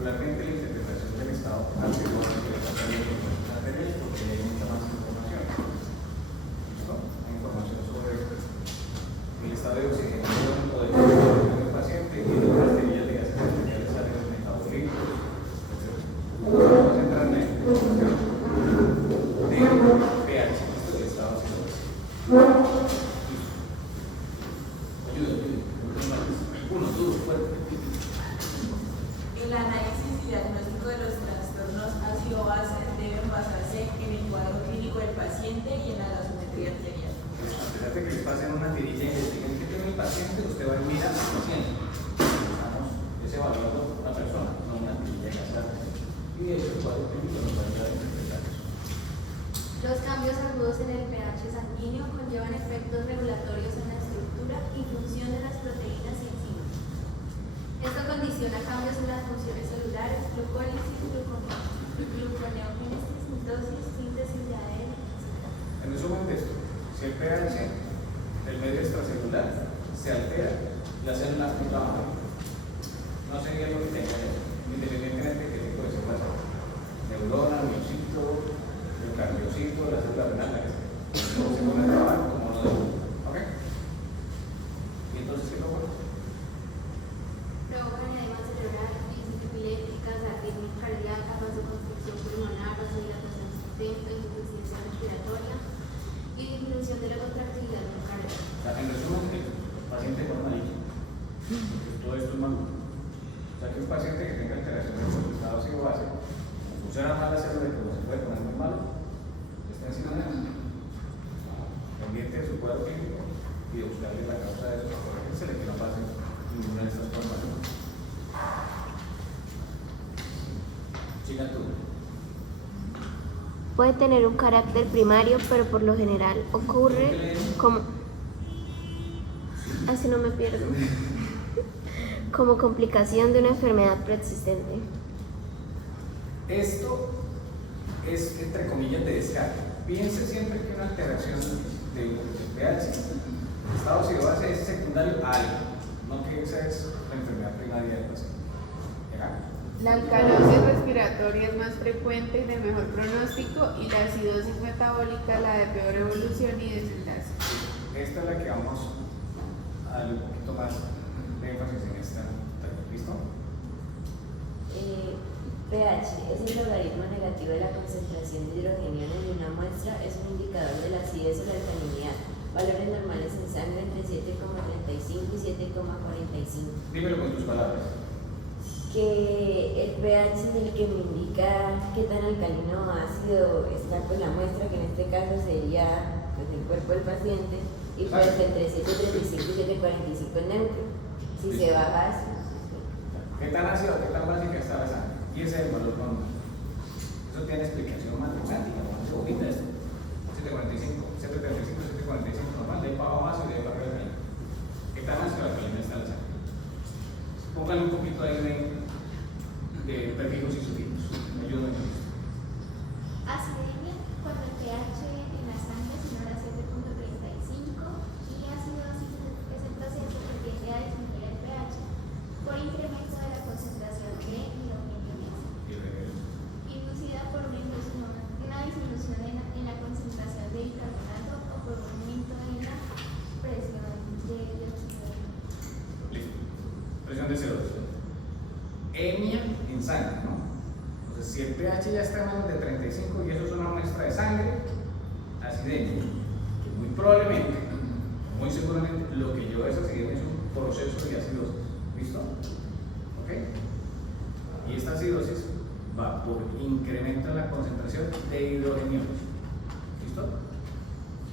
particularmente la interpretación del estado anterior de las anteriores, porque hay mucha más información. ¿Listo? Hay información sobre el estado de oxigenación o de oxigenación del paciente y de las teorías de gases arteriales salen los metabolíticos. Vamos a entrar en la información de pH, del estado acidoso. Uno, duro, fuerte. El análisis y diagnóstico de los trastornos ácido-base deben basarse en el cuadro clínico del paciente y en la gasometría arterial. Fíjate que les pasen una tirilla y les digan que tiene el paciente, usted va a mirar al paciente. Estamos evaluando a una persona, no una tirilla de gastar. Y el cuadro clínico nos va a ayudar a interpretar eso. Los cambios agudos en el pH sanguíneo conllevan efectos regulatorios en la estructura y función de las proteínas y enzimas. Esto condiciona cambios en las funciones celulares, glucólisis, gluconeogénesis, mitosis, síntesis de ADN, etc. En resumen de esto, si el pH del medio extracelular se altera, las células no trabajan. No sería lo que tenga independientemente de qué tipo de células sea. Neurona, miocito, el cardiocito, la célula renal, la que sea. No se puede trabajar como no debe. ¿Ok? ¿Y entonces qué provoca? Provocan edema cerebral, crisis epilépticas, arritmia cardíaca, vasoconstricción pulmonar, vasodilatación sistémica, insuficiencia respiratoria y disminución de la contractilidad miocardial. En resumen, el paciente con amarillo. Todo esto es malo. O sea, que un paciente que tenga alteraciones en el estado ácido-base, funciona mal la célula que no se puede poner muy malo, está encima de él. Pendiente de su cuadro clínico y de buscarle la causa de eso para corregírsele que no pase ninguna de estas formas. Siga tú. Puede tener un carácter primario, pero por lo general ocurre como... Así no me pierdo. Como complicación de una enfermedad preexistente. Esto es, entre comillas, de descarte. Piense siempre que una alteración de pH, estado ácido-base, es secundario a algo, no que esa es la enfermedad primaria del paciente. La alcalosis respiratoria es más frecuente y de mejor pronóstico, y la acidosis metabólica la de peor evolución y desenlace. Esta es la que vamos a darle un poquito más de énfasis en esta. ¿Listo? pH es el logaritmo negativo de la concentración de hidrogeniones de una muestra, es un indicador de la acidez o la alcalinidad. Valores normales en sangre entre 7,35 y 7,45. Dímelo con tus palabras. Que el pH es el que me indica qué tan alcalino o ácido está con la muestra, que en este caso sería pues, el cuerpo del paciente, y pues entre 7,35 y 7,45 neutro. Si se baja así. ¿Qué tan ácido o qué tan básica está la sangre? Y ese es el valor normal. Eso tiene explicación matemática, no se bobita esto. 745, 735, 745 normal, de ahí para abajo más y de ahí para arriba. ¿Qué tan ácido o alcalina está la sangre? Pónganle un poquito ahí de prefijos y sufijos. Me ayudan en esto. Acidemia, cuando el pH en la sangre es menor a 7,35, y acidosis es el proceso que tiende a disminuir el pH por incremento de la concentración de hidrogeniones, inducida por una disminución en la concentración de bicarbonato o por un aumento en la presión de dióxido. Listo. Presión de CO2. Emia en sangre, ¿no? Entonces, si el pH ya está en menos de 35 y eso es una muestra de sangre, acidemia, que muy probablemente, muy seguramente, lo que lleva a esa acidemia es un proceso de acidosis. ¿Listo? ¿Ok? Y esta acidosis va por incremento en la concentración de hidrogeniones. ¿Listo?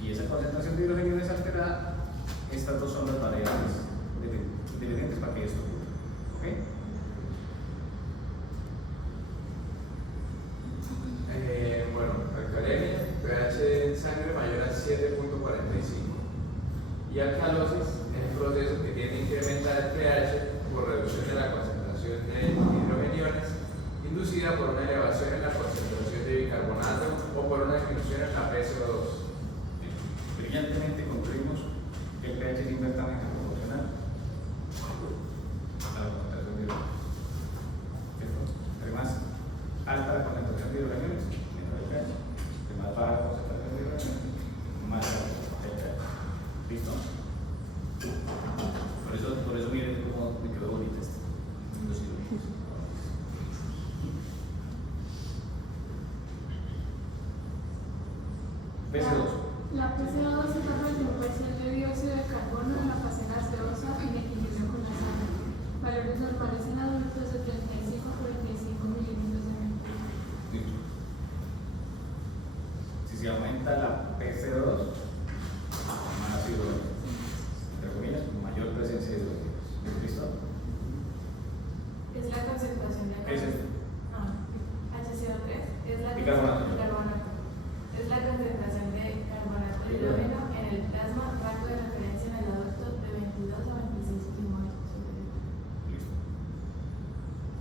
Y esa concentración de hidrogeniones alterada, estas dos son las variables dependientes para que esto ocurra. ¿Ok? Bueno, alcalemia, pH en sangre mayor a 7,45. Y alcalosis es un proceso que tiene que incrementar el pH por reducción de la concentración de hidrogeniones, inducida por una elevación en la concentración de bicarbonato o por una disminución en la PCO2. Brillantemente concluimos que el pH es inversamente proporcional a la concentración de hidrógeno. ¿Listo? Por eso miren cómo me quedó bonita esta. Los hidrógenos. PC2. La PC2 es la retención de dióxido de carbono en la fase gaseosa en equilibrio con la sangre. Valores normales en adultos de 35 a 45 milímetros de mercurio. Listo. Si se aumenta la PC2, más hidrógenos. Entre comillas, mayor presencia de hidrógenos. ¿Listo? Es la concentración de ¿Qué es esto? HCO3 es la Bicarbonato. carbonato. Es la concentración de carbonato de hidrógeno en el plasma, rango de referencia en el adulto de 22 a 26 picomoles. Listo.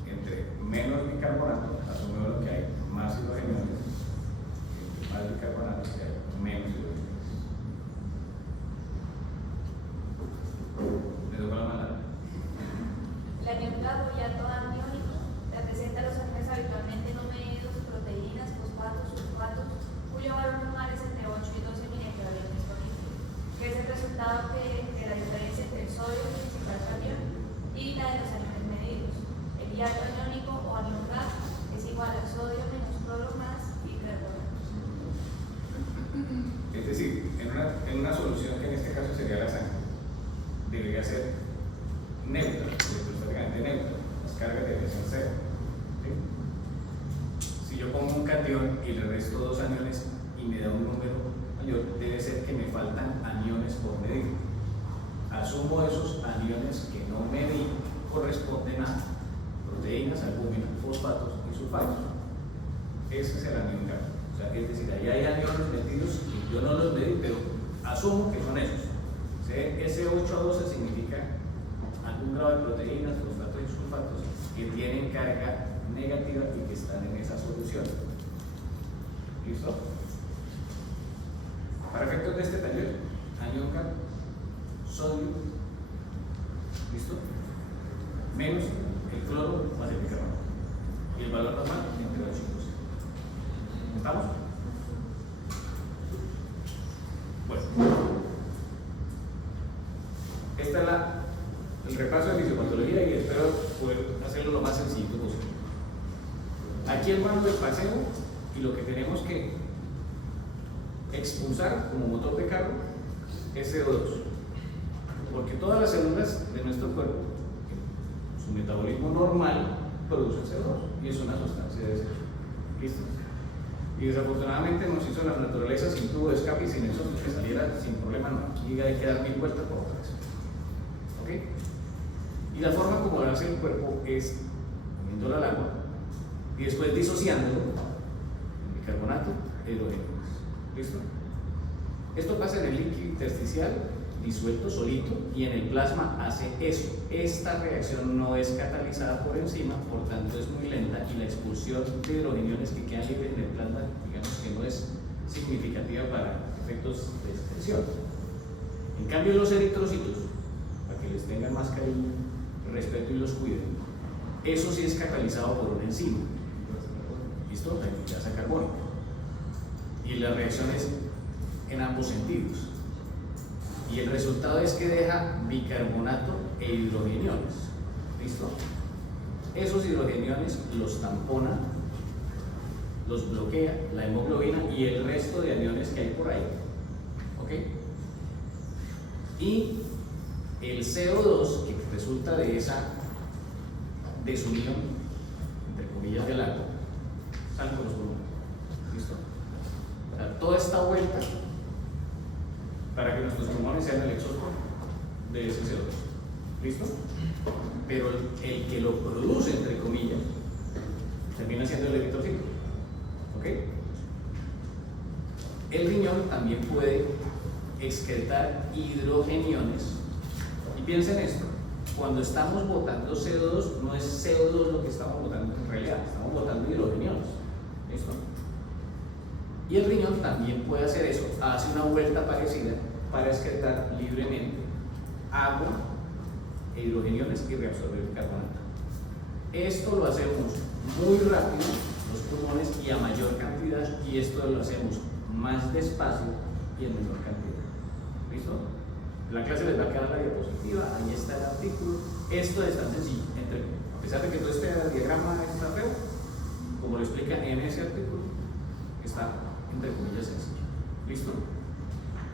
Entre menos bicarbonato, asumimos lo que hay más hidrogenos. Entre más bicarbonato que hay menos hidrogenos. ¿Me toca la mala? La anión carbohidrato aniónico representa los ángeles habitualmente no medidos, proteínas, fosfatos, sulfatos, cuyo valor normal es entre 8 y 12 microgramos por litro, que es el resultado de la diferencia entre el sodio, el principal catión, y la de los aniones medidos. El hiato aniónico o anión gas es igual a sodio menos cloro más bicarbonato. Es decir, en una solución que en este caso sería la sangre, debería ser neutra, electrostáticamente neutra, las cargas deberían ser cero. ¿Sí? Si yo pongo un catión y le resto dos aniones y me da un número mayor, debe ser que me faltan aniones por medir. Asumo esos aniones que no medí corresponden a proteínas, albúmina, fosfatos y sulfatos. Ese es el anión gas. O sea, es decir, ahí hay aniones metidos y yo no los medí, pero asumo que son esos. Ese 8 a 12 significa algún grado de proteínas, fosfatos y sulfatos que tienen carga negativa y que están en esa solución. ¿Listo? Para efectos de este taller, anión K, sodio, ¿listo? Menos el cloro más el bicarbonato. Y el valor normal entre 8 y 12. ¿Estamos? Bueno. Esta es el repaso de fisiopatología y espero poder hacerlo lo más sencillo posible. Aquí el mando del paseo y lo que tenemos que expulsar como motor de carro es CO2. Porque todas las células de nuestro cuerpo, su metabolismo normal, producen CO2 y es una sustancia de desecho. ¿Listo? Y desafortunadamente nos hizo la naturaleza sin tubo de escape y sin eso que saliera sin problema, no. Aquí hay que dar 1000 vueltas por otra vez. ¿Ok? Y la forma como lo hace el cuerpo es poniéndolo al agua y después disociándolo en bicarbonato e hidrógeno. ¿Listo? Esto pasa en el líquido intersticial disuelto solito y en el plasma hace eso. Esta reacción no es catalizada por enzima, por tanto es muy lenta y la expulsión de hidrogeniones que quedan libres en el plasma, digamos que no es significativa para efectos de extensión. En cambio los eritrocitos, para que les tengan más cariño, respeto y los cuiden, eso sí es catalizado por una enzima. ¿Listo? La enzima carbónica. Y la reacción es en ambos sentidos. Y el resultado es que deja bicarbonato e hidrogeniones. ¿Listo? Esos hidrogeniones los tampona, los bloquea la hemoglobina y el resto de aniones que hay por ahí. ¿Ok? Y el CO2 que resulta de esa desunión, entre comillas, del agua, sale por los pulmones. ¿Listo? O sea, toda esta vuelta para que nuestros pulmones sean el exhausto de ese CO2. ¿Listo? Pero el que lo produce, entre comillas, termina siendo el eritrocito. ¿Ok? El riñón también puede excretar hidrogeniones. Y piensen esto, cuando estamos botando CO2, no es CO2 lo que estamos botando en realidad, estamos botando hidrogeniones. ¿Listo? Y el riñón también puede hacer eso, hace una vuelta parecida para excretar libremente agua e hidrogeniones y reabsorber el carbonato. Esto lo hacemos muy rápido, los pulmones, y a mayor cantidad, y esto lo hacemos más despacio y en menor cantidad. ¿Listo? la clase les va a quedar la diapositiva, ahí está el artículo. Esto es tan sencillo, a pesar de que todo este diagrama está feo, como lo explica en ese artículo, está entre comillas sencillo. ¿Listo?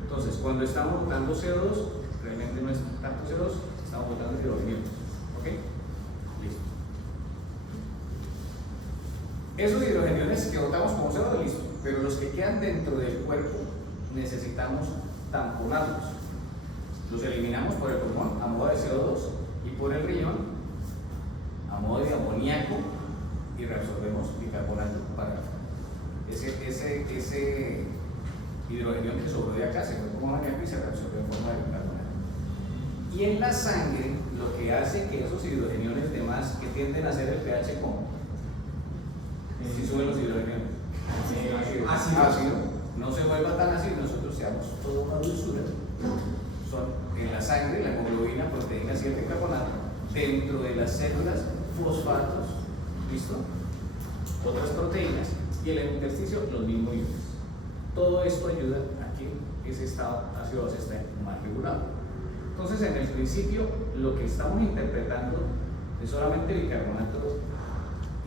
Entonces, cuando estamos botando CO2, realmente no es tanto CO2, estamos botando hidrogenieros. ¿Ok? Listo. Esos hidrogeniones que botamos como CO2, listo, pero los que quedan dentro del cuerpo necesitamos tamponarlos. Los eliminamos por el pulmón a modo de CO2 y por el riñón a modo de amoníaco y reabsorbemos bicarbonato para ese hidrogenión que sobró de acá se fue como amoníaco y se reabsorbe en forma de bicarbonato. Y en la sangre lo que hace que esos hidrogeniones de más que tienden a hacer el pH como si suben los hidrogeniones ácido, no se vuelva tan ácido y nosotros seamos toda una dulzura. Son en la sangre, la hemoglobina, proteínas y el bicarbonato, dentro de las células, fosfatos, ¿listo? Otras proteínas, y en el intersticio los mismos iones. Todo esto ayuda a que ese estado ácido-base esté más regulado. Entonces, en el principio, lo que estamos interpretando es solamente bicarbonato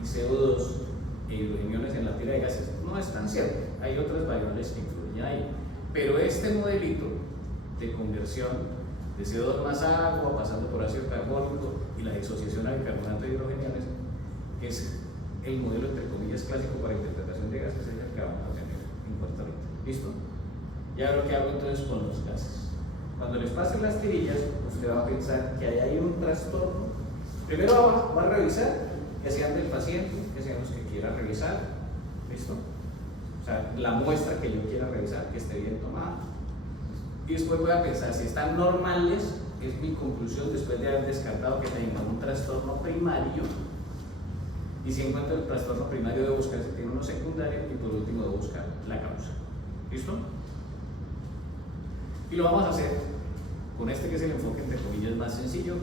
y CO2 e hidrogeniones en la tira de gases. No es tan cierto, hay otras variables que influyen ahí. Pero este modelito de conversión de CO2 más agua, pasando por ácido carbónico y la disociación a bicarbonato y hidrogeniones, es el modelo entre comillas clásico para interpretación de gases, es el que vamos a tener en cuenta ahorita. ¿Listo? Ya lo que hago entonces con los gases. Cuando les pasen las tirillas, usted va a pensar que hay un trastorno. Primero va a revisar que sean del paciente, que sean los que quiera revisar. ¿Listo? O sea, la muestra que yo quiera revisar, que esté bien tomada. Y después voy a pensar si están normales, es mi conclusión después de haber descartado que tengan un trastorno primario. Y si encuentro el trastorno primario, debo buscar si tiene uno secundario y por último debo buscar la causa. ¿Listo? Y lo vamos a hacer con este que es el enfoque entre comillas más sencillo,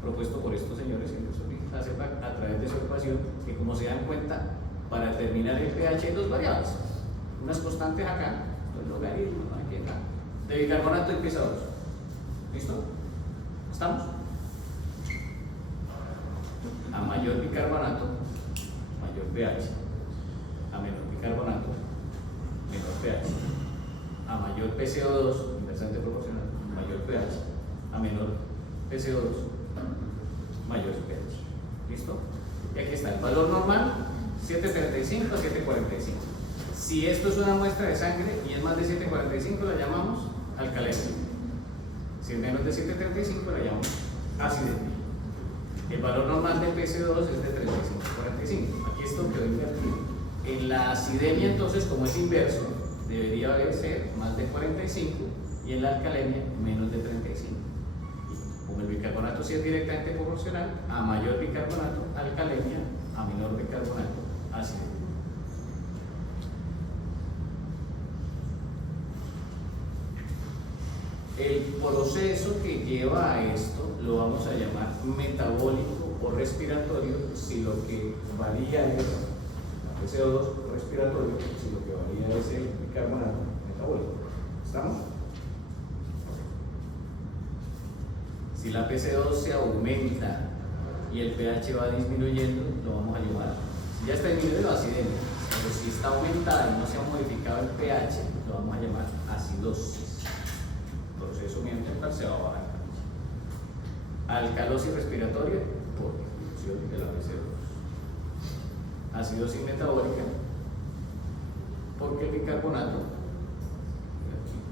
propuesto por estos señores en a través de su ecuación, que como se dan cuenta, para determinar el pH hay dos variables, unas constantes acá, los logaritmos aquí acá, de bicarbonato y pH2. ¿Listo? ¿Estamos? A mayor bicarbonato, mayor pH. A menor bicarbonato, menor pH. A mayor PCO2, inversamente proporcional, mayor pH. A menor PCO2, mayor pH. ¿Listo? Y aquí está el valor normal, 735 a 745. Si esto es una muestra de sangre y es más de 745, la llamamos alcalemia. Si es menos de 735, la llamamos acidemia. El valor normal del PCO2 es de 35 a 45. Aquí esto quedó invertido. En la acidemia, entonces, como es inverso, debería ser más de 45 y en la alcalemia menos de 35. Como el bicarbonato sí es directamente proporcional, a mayor bicarbonato, alcalemia, a menor bicarbonato, acidemia. El proceso que lleva a esto lo vamos a llamar metabólico o respiratorio si lo que varía es la CO2 respiratorio, si lo que varía es el bicarbonato metabólico. ¿Estamos? Si la PCO2 se aumenta y el pH va disminuyendo, lo vamos a llamar, si ya está disminuyendo, acidemia, pero si está aumentada y no se ha modificado el pH, lo vamos a llamar acidosis. Proceso mientras se va a bajar. Alcalosis respiratoria por disminución de la PCO2. Acidosis metabólica porque el bicarbonato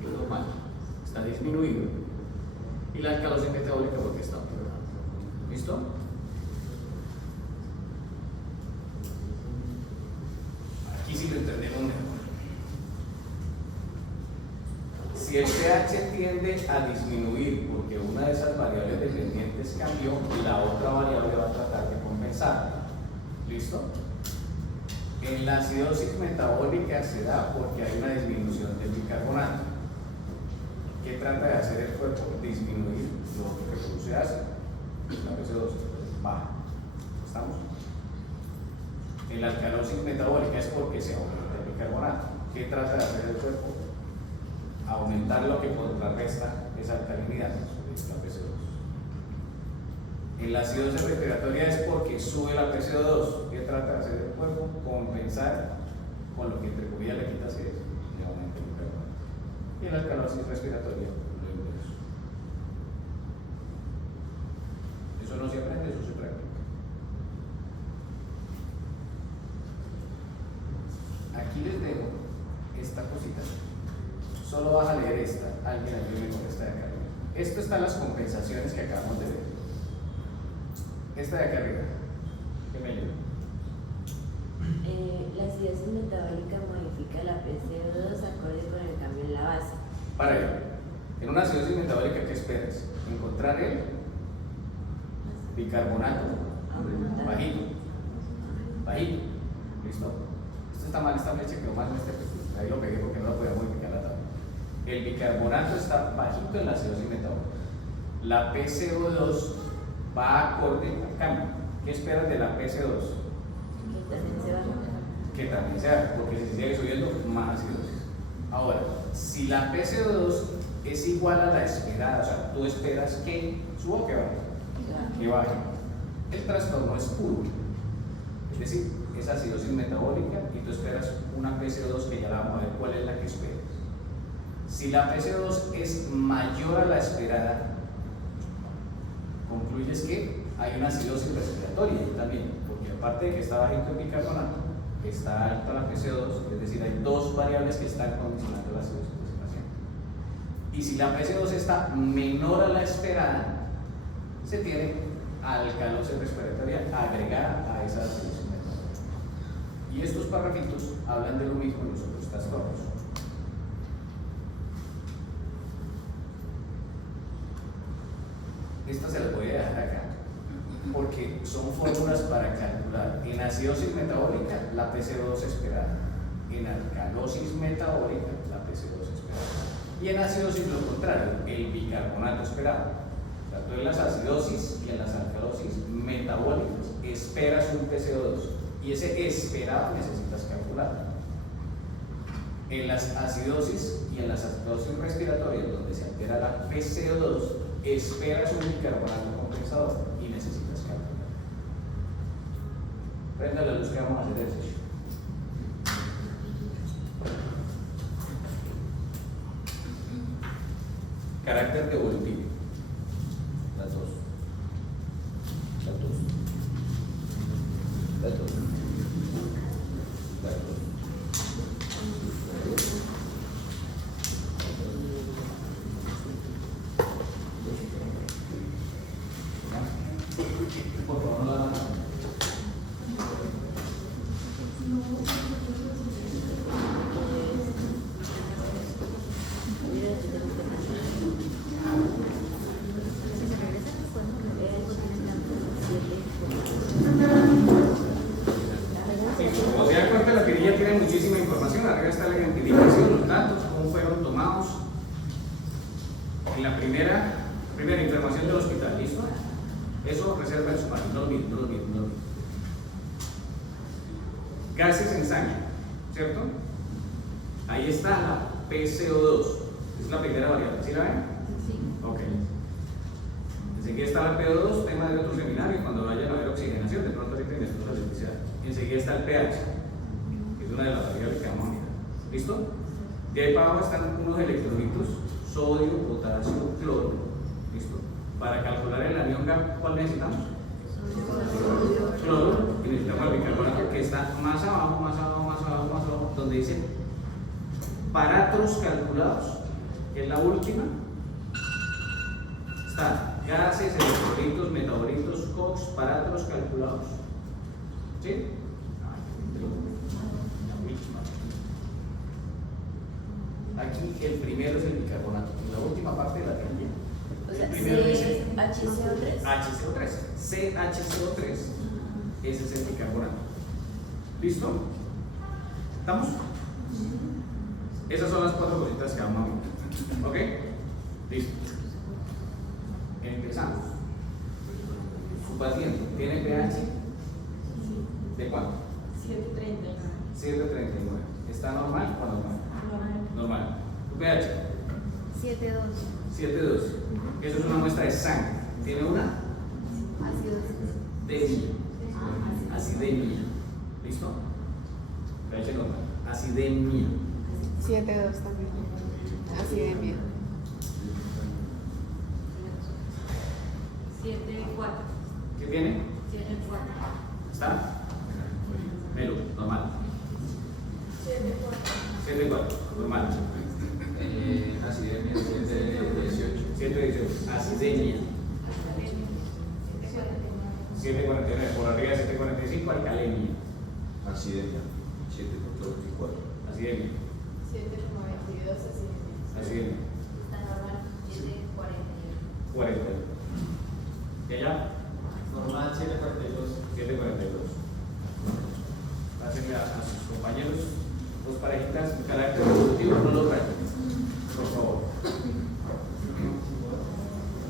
es normal, está disminuido, y la alcalosis metabólica porque está aumentando. ¿Listo? Aquí sí lo entendemos mejor. Si el pH tiende a disminuir porque una de esas variables dependientes cambió, la otra variable va a tratar de compensar. ¿Listo? En la acidosis metabólica se da porque hay una disminución del bicarbonato. ¿Qué trata de hacer el cuerpo? Disminuir lo que produce ácido. La PCO2 baja. ¿Estamos? En la alcalosis metabólica es porque se aumenta el bicarbonato. ¿Qué trata de hacer el cuerpo? aumentar lo que contrarresta esa alcalinidad, la PCO2. En la acidosis respiratoria es porque sube la PCO2. ¿Qué trata de hacer el cuerpo? Compensar con lo que entre comillas le quita acidez y aumenta el bicarbonato. Y en la alcalosis respiratoria lo inverso. Eso no se aprende, eso se practica. Aquí les dejo esta cosita. Solo vas a leer esta. Alguien ayúdeme con esta de acá arriba. Esto están las compensaciones que acabamos de ver. Esta de acá arriba. ¿Qué me ayuda? La acidosis metabólica modifica la PCO2 acorde con el cambio en la base. Para ello, en una acidosis metabólica, ¿qué esperas? Encontrar el bicarbonato bajito. Bajito. ¿Listo? Esto está mal, esta flecha quedó mal en este perfil. Ahí lo pegué porque no lo podía modificar la tabla. El bicarbonato está bajito en la acidosis metabólica. La PCO2 va acorde al cambio. ¿Qué esperas de la PCO2? Que también se baja. Que también sea, porque si sigue subiendo, más acidosis. Ahora, si la PCO2 es igual a la esperada, o sea, tú esperas que suba o que baje, que baje, el trastorno es puro. Es decir, es acidosis metabólica y tú esperas una PCO2 que ya la vamos a ver cuál es la que esperas. Si la PCO2 es mayor a la esperada, concluyes que hay una acidosis respiratoria ahí también, porque aparte de que está bajito el bicarbonato, está alta la PCO2, es decir, hay dos variables que están condicionando la acidosis de ese paciente. Y si la PCO2 está menor a la esperada, se tiene alcalosis respiratoria agregada a esa acidosis metabólica. Y estos párrafitos hablan de lo mismo en los otros trastornos. Esta se las voy a dejar acá, porque son fórmulas para calcular en acidosis metabólica la PCO2 esperada, en alcalosis metabólica la PCO2 esperada, y en acidosis lo contrario, el bicarbonato esperado. O sea, tú en las acidosis y en las alcalosis metabólicas esperas un PCO2 y ese esperado necesitas calcular. En las acidosis y en las alcalosis respiratorias donde se altera la PCO2 esperas un bicarbonato compensador y necesitas calcular. Prenda la luz que vamos a hacer ejercicio. Carácter devolutivo. Las dos. Las dos. Las dos. Las dos. Por favor, no la mano. Como se da cuenta, la tirilla tiene muchísima información. Arriba está la identificación, los datos, cómo fueron tomados. En la primera información del hospital, ¿listo? Eso reserva en su página, no lo olviden, no lo olviden, no lo olviden. Gases en sangre, ¿cierto? Ahí está la PCO2, es la primera variable, ¿sí la ven? Sí. Ok. Enseguida está la PO2, tema de otro seminario, cuando vayan a ver oxigenación, de pronto ahorita en esto la electricidad. Y enseguida está el pH, que es una de las variables que vamos a mirar. ¿Listo? De ahí para abajo están unos electrolitos, sodio, potasio, cloro. ¿Listo? Para calcular el anión GAP, ¿cuál necesitamos? Cloro, y necesitamos el bicarbonato que está más abajo, donde dice parámetros calculados, que es la última. Está gases, electrolitos, metabolitos, COX, parámetros calculados. ¿Sí? Aquí el primero es el bicarbonato, en la última parte de la tirilla. O sea, El primero dice HCO3. CHCO3, ese es el bicarbonato. ¿Listo? ¿Estamos? Esas son las cuatro cositas que vamos a ver. ¿Ok? Listo. Empezamos. Su paciente tiene pH ¿de cuánto? 739. 739. ¿Está normal o anormal? Normal. ¿Tu pH? 7.2. 7.2. Eso es una muestra de sangre. Tiene una acidemia. Acidemia. ¿Listo? pH normal. Acidemia. 7.2 también. Acidemia. 7.4. ¿Qué tiene? 7.4. ¿Está? Melo, normal. 7.4, normal. Acidemia 718. 7.18, acidemia. 7.49, por arriba de 7.45, alcalemia. Acidemia 7.24. Acidemia. 7.22 Acidemia. Está normal. 7.41. 40. ¿Y allá? Normal 742. 7.42. Pásenle a sus compañeros, dos parejitas, un carácter evolutivo, no lo traen. Por favor.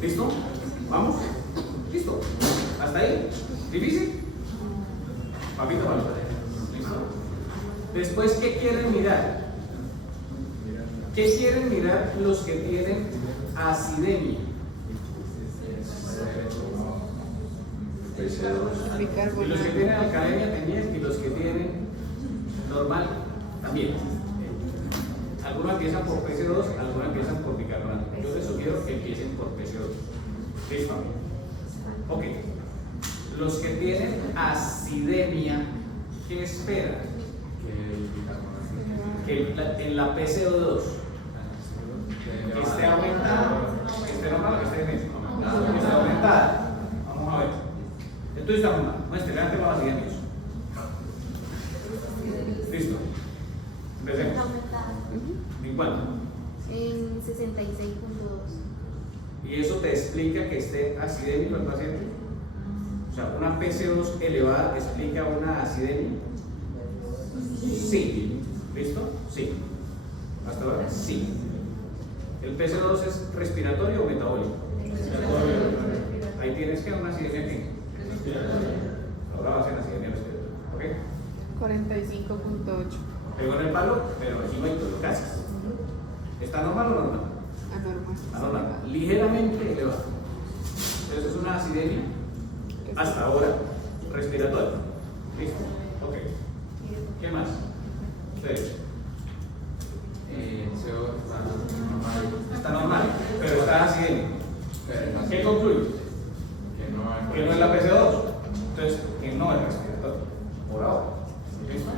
¿Listo? ¿Vamos? ¿Listo? ¿Hasta ahí? ¿Difícil? Papito, vamos. ¿Listo? Después, ¿qué quieren mirar? ¿Qué quieren mirar los que tienen acidemia? Y los que tienen alcalemia también, y los que tienen normal también. Algunos empiezan por PC2, algunos empiezan por bicarbonato. Yo les sugiero que empiecen por PC2. ¿Listo? Ok. Los que tienen acidemia, ¿qué esperan? Que en la PCO2 esté aumentada, esté normal o que esté medio. Que esté aumentada. Vamos a ver. Entonces, muestre, levante con las idemias. Listo. Empecemos. ¿En cuánto? En 66.2. ¿Y eso te explica que esté acidémico el paciente? O sea, una PC2 elevada explica una acidemia. Sí. ¿Listo? Sí. ¿Hasta ahora? Sí. ¿El PC2 es respiratorio o metabólico? Ahí tienes que una acidemia que. Ahora va a ser acidemia respiratoria. ¿Ok? 45.8. Pegó en el palo, pero aquí no hay todo, casi. ¿Está normal o normal? Anormal. Anormal. Ligeramente elevado. Entonces es una acidemia hasta ahora respiratoria. ¿Listo? Ok. ¿Qué más? Ustedes. CO Está normal, pero está acidemia. ¿Qué concluye? Que no es la PC2. Entonces, que no es respiratorio. Por ahora. ¿Listo?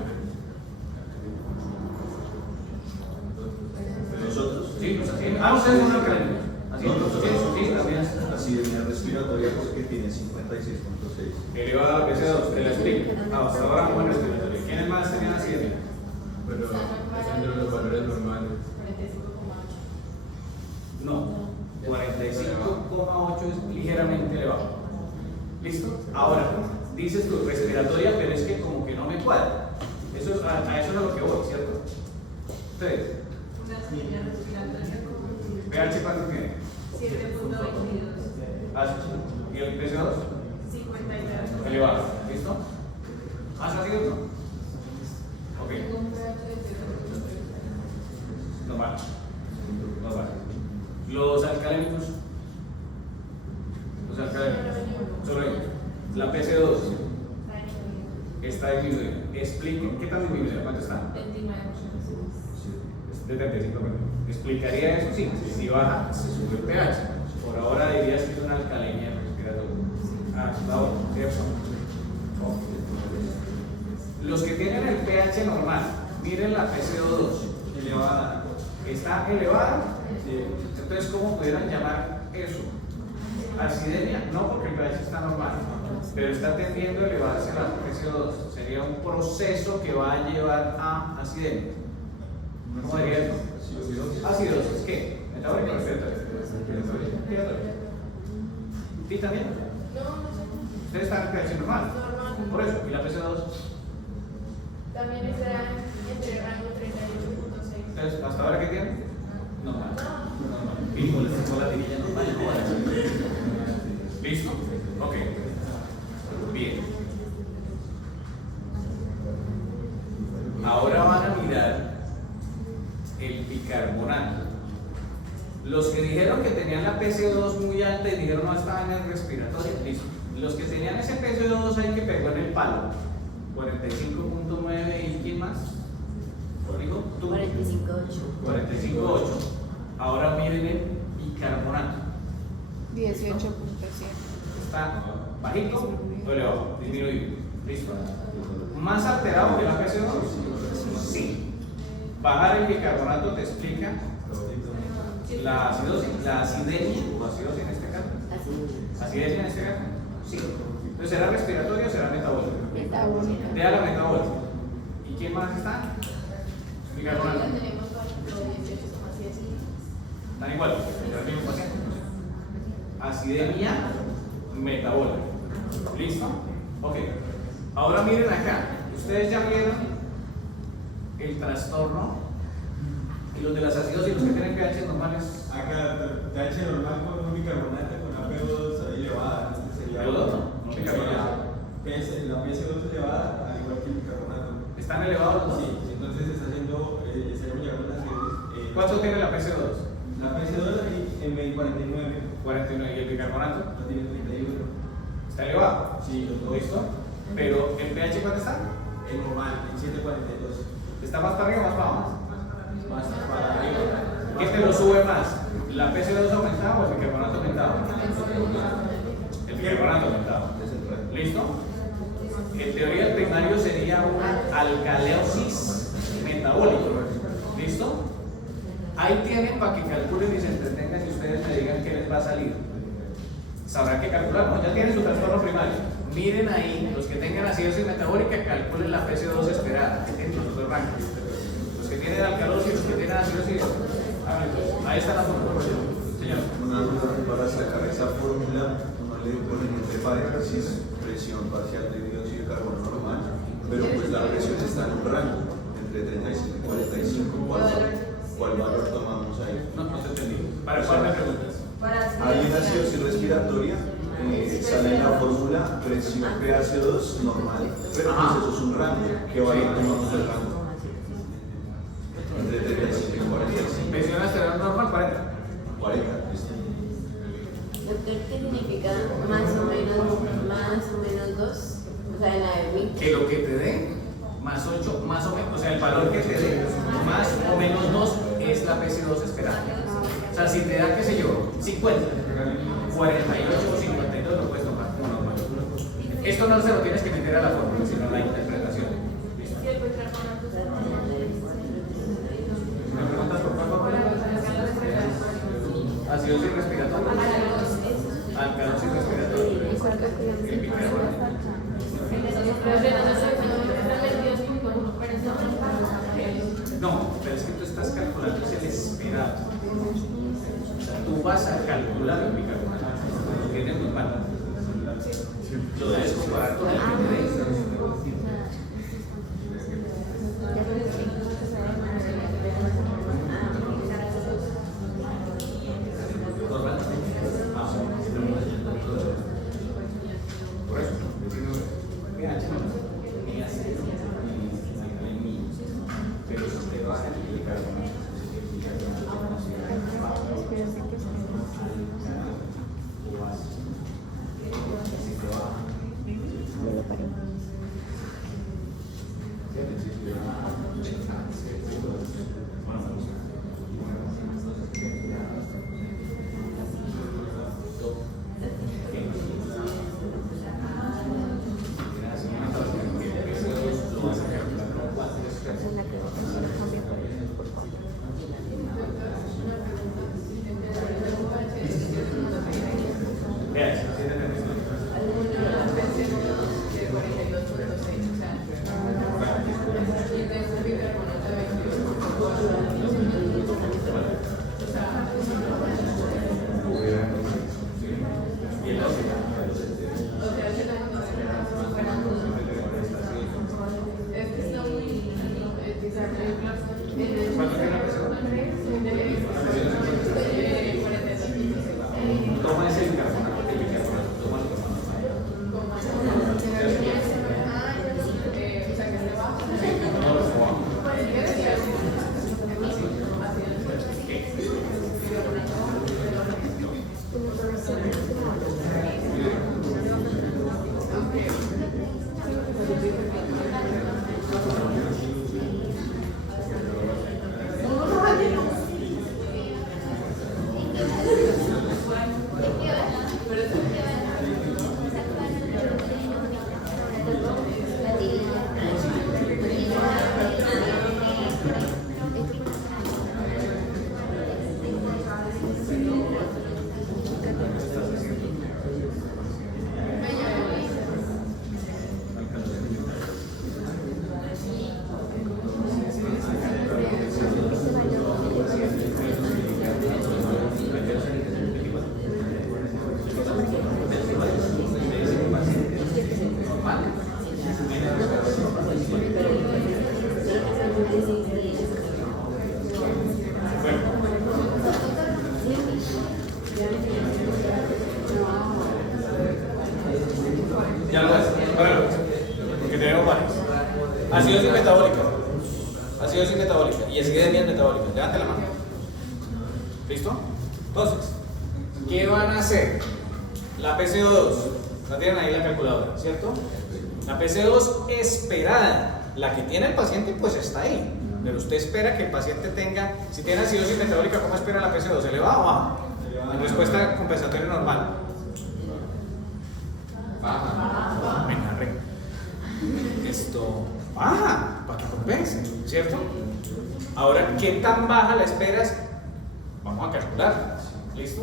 Nosotros, Sí, ustedes son alcalinos. Así sí, también. acidemia respiratoria porque tiene 56.6. Elevada a PC2, te la explico. Hasta ahora no es respiratorio. ¿Quiénes más tenían acidemia? Pero es entre los valores normales. No, 45,8 es ligeramente elevado. ¿Listo? Ahora, dices tú respiratoria, pero es que como que no me cuadra. Eso es, a eso es a lo que voy, ¿cierto? Ustedes, Una acidemia respiratoria con pH cuánto tiene. 7.22. Ah, ¿y el PC2? 53. Elevado. ¿Listo? ¿Más así o no? Ok. Normal. Normal. Los alcalémicos. Los alcalémicos. Solo ellos. La PC2 está disminuida. Expliquen qué tan disminuida. ¿Cuánto está? 29. De 35. ¿Explicaría eso? Sí. Si baja, se sube el pH. Por ahora dirías que es una alcalemia respiratoria. Ah, está bueno. ¿Cierto? Los que tienen el pH normal, miren la PCO2. Elevada. ¿Está elevada? Entonces, ¿cómo pudieran llamar eso? Acidemia, no porque el pH está normal, pero está tendiendo a elevarse la PCO2. Sería un proceso que va a llevar a acidemia. ¿Cómo diría eso? Acidosis, ¿qué? ¿Metabólico o respiratorio? Respiratorio. ¿Y también? Ustedes están en pH normal. Por eso, ¿y la PCO2? También estará entre el rango 38.6. Entonces, ¿hasta ahora qué tienen? Normal. Normal. Y con la tirilla normal. ¿Listo? Ok. Bien. Ahora van a mirar el bicarbonato. Los dijeron que tenían la PCO2 muy alta y dijeron no estaban en respiratorio, listo. Los que tenían ese PCO2 ahí que pegó en el palo, 45.9 y ¿quién más? ¿Dijo? ¿Tú? 45.8. 45.8. Ahora miren el bicarbonato. 18.7. Está bajito o elevado, disminuido. ¿Listo? ¿Más alterado que la PCO2? Sí. Bajar el bicarbonato te explica la acidosis, la acidemia o acidosis en este caso. ¿Acidemia en este caso? Sí. Entonces, ¿será respiratorio o será metabólico? Metabólica. Deja la metabólica. ¿Y quién más está? Bicarbonato. Están igual, el mismo paciente. Acidemia metabólica. ¿Listo? Ok. Ahora miren acá. Ustedes ya vieron el trastorno y los de las acidosis, los que tienen pH normales. Acá, pH normal con un bicarbonato con una PO2 elevada. Sería ¿PO2? No bicarbonato. La PCO2 elevada, al igual que el bicarbonato. ¿Están elevados los dos? Sí, entonces está haciendo, estaríamos llegando a las ¿Cuánto tiene la PC2? La PC2 en 49. 49. ¿Y el bicarbonato? No tiene 31. ¿Está elevado? Sí, los dos. ¿Listo? Pero ¿el pH cuánto está? El normal, en 742. ¿Está más para arriba o más para abajo? Más para arriba. ¿Qué te lo sube más? ¿La PC2 aumentada o el bicarbonato aumentado? El bicarbonato aumentado. ¿Listo? En teoría el primario sería una alcalosis metabólica. ¿Listo? Ahí tienen para que calculen y se entretengan y ustedes me digan qué les va a salir. Sabrán qué calcular, ¿no? Ya tienen su trastorno primario. Miren ahí, los que tengan acidosis metabólica, calculen la PC2 esperada, que tienen los dos rangos. Los que tienen alcalosis y los que tienen acidosis. Ahí está la fórmula. Señor. Una duda para sacar esa fórmula, uno le pone entre paréntesis presión parcial de dióxido de carbono normal, pero pues la presión está en un rango entre 35 y 45. ¿Cuál valor tomamos ahí? No te entendí. ¿Para cuál me preguntas? Hay una acidosis respiratoria, sale en la fórmula presión pH2 normal, pero pues eso es un rango. ¿Qué valor tomamos del rango? Entre 35 y 45. Presión arterial normal, 40. 40, listo. Doctor, ¿qué significa más o menos 2? O sea, en la de Wink. Que lo que te dé, más 8, más o menos, o sea, el valor que te dé, más o menos 2 es la PC2 esperada. O sea, si te da, qué sé yo, 50, 48 o 52 lo puedes tomar como normal. Esto no se lo tienes que meter a la fórmula, sino a la interpretación. ¿Listo? ¿Me preguntas por cuál fórmula? Acidosis respiratoria. Alcalosis respiratoria. El bicarbonato. No, pero es que tú estás calculando el esperado. O sea, tú vas a calcular el bicarbonato. Lo tienes normal. Lo debes comparar con el que te dé. Por eso, pero si te baja el bicarbonato, Ya lo es. Bueno, porque tenemos varios. Acidosis metabólica. Acidosis metabólica. Y acidemias metabólicas. Levante la mano. ¿Listo? Entonces, ¿qué van a hacer? La PCO2. La tienen ahí en la calculadora, ¿cierto? La PCO2 esperada. La que tiene el paciente, pues está ahí. Pero usted espera que el paciente tenga, si tiene acidosis metabólica, ¿cómo espera la PCO2? ¿Elevada o baja? En respuesta compensatoria normal. Baja. Venga, re. Esto baja, para que compense, ¿cierto? Ahora, ¿qué tan baja la esperas? Vamos a calcular. ¿Listo?